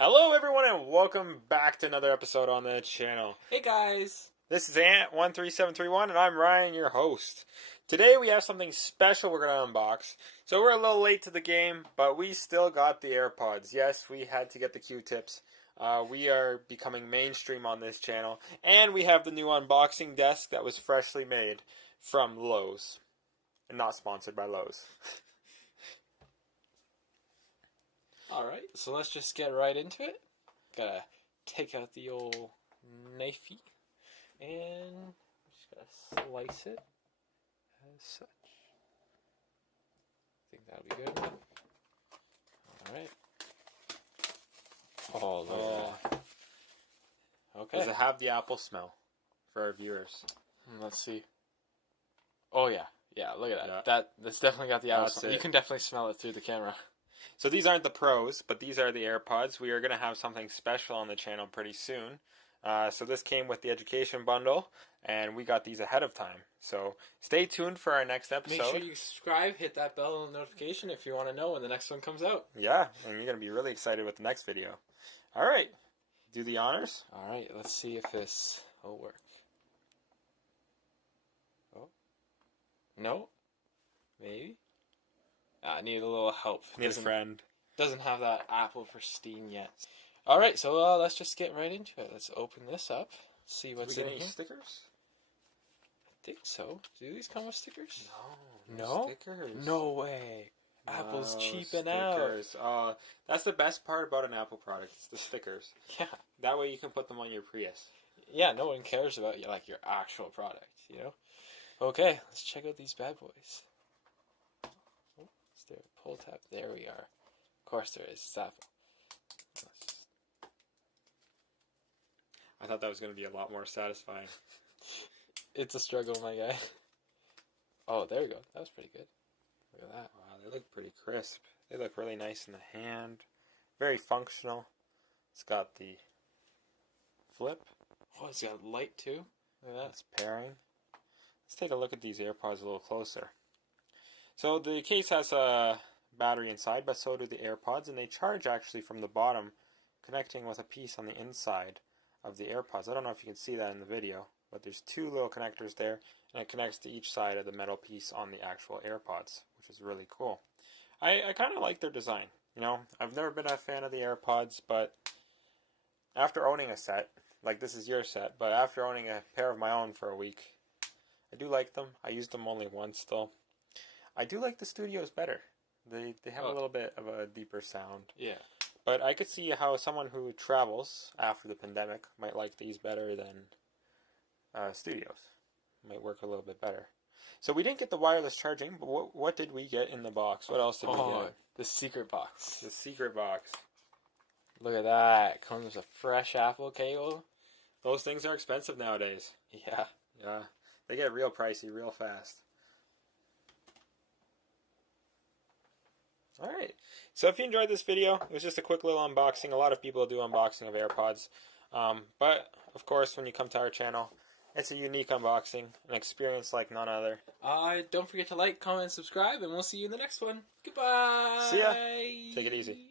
Hello, everyone, and welcome back to another episode on the channel. Hey guys! This is Ant13731, and I'm Ryan, your host. Today we have something special we're going to unbox. So we're a little late to the game, but we still got the AirPods. Yes, we had to get the Q-tips. We are becoming mainstream on this channel, and we have the new unboxing desk that was freshly made from Lowe's. And not sponsored by Lowe's. Alright, so let's just get right into it. Gotta take out the old knifey and just gotta slice it as such. I think that'll be good enough. Alright. Oh, look at that. Okay. Does it have the apple smell for our viewers? Let's see. Oh yeah. Yeah, look at that. Yeah. That's definitely got the apple That's smell. it. You can definitely smell it through the camera. So these aren't the pros, but these are the AirPods. We are going to have something special on the channel pretty soon. So this came with the education bundle, and we got these ahead of time. So stay tuned for our next episode. Make sure you subscribe, hit that bell notification if you want to know when the next one comes out. Yeah, and you're going to be really excited with the next video. All right, do the honors. Alright, let's see if this will work. Oh. No? Maybe? I need a little help. Need a friend. Doesn't have that apple pristine yet. Alright, so let's just get right into it. Let's open this up. See what's in any here. stickers? I think so. Do these come with stickers? No. No? Stickers. No way. Apple's No cheaping out. stickers. That's the best part about an Apple product. It's the stickers. Yeah. That way you can put them on your Prius. Yeah, no one cares about your actual product, you know? Okay, let's check out these bad boys. Oh, is there a pull tab? There we are. Of course there is. Stop. I thought that was going to be a lot more satisfying. It's a struggle, my guy. Oh, there we go. That was pretty good. Look at that. Wow, they look pretty crisp. They look really nice in the hand. Very functional. It's got the flip. Oh, it's got light too. Look at that. That's pairing. Let's take a look at these AirPods a little closer. So the case has a battery inside, but so do the AirPods, and they charge actually from the bottom, connecting with a piece on the inside of the AirPods. I don't know if you can see that in the video, but there's two little connectors there, and it connects to each side of the metal piece on the actual AirPods, which is really cool. I kind of like their design. You know, I've never been a fan of the AirPods, but after owning a set, like this is your set, but after owning a pair of my own for a week, I do like them. I used them only once though. I do like the Studios better. They have a little bit of a deeper sound. Yeah. But I could see how someone who travels after the pandemic might like these better than Studios. Might work a little bit better. So we didn't get the wireless charging, but what did we get in the box? What else did we get? The secret box. The secret box. Look at that. Comes with a fresh Apple cable. Those things are expensive nowadays. Yeah. Yeah. They get real pricey real fast. Alright, so if you enjoyed this video, it was just a quick little unboxing. A lot of people do unboxing of AirPods. But, of course, when you come to our channel, it's a unique unboxing, an experience like none other. Don't forget to like, comment, subscribe, and we'll see you in the next one. Goodbye! See ya! Take it easy.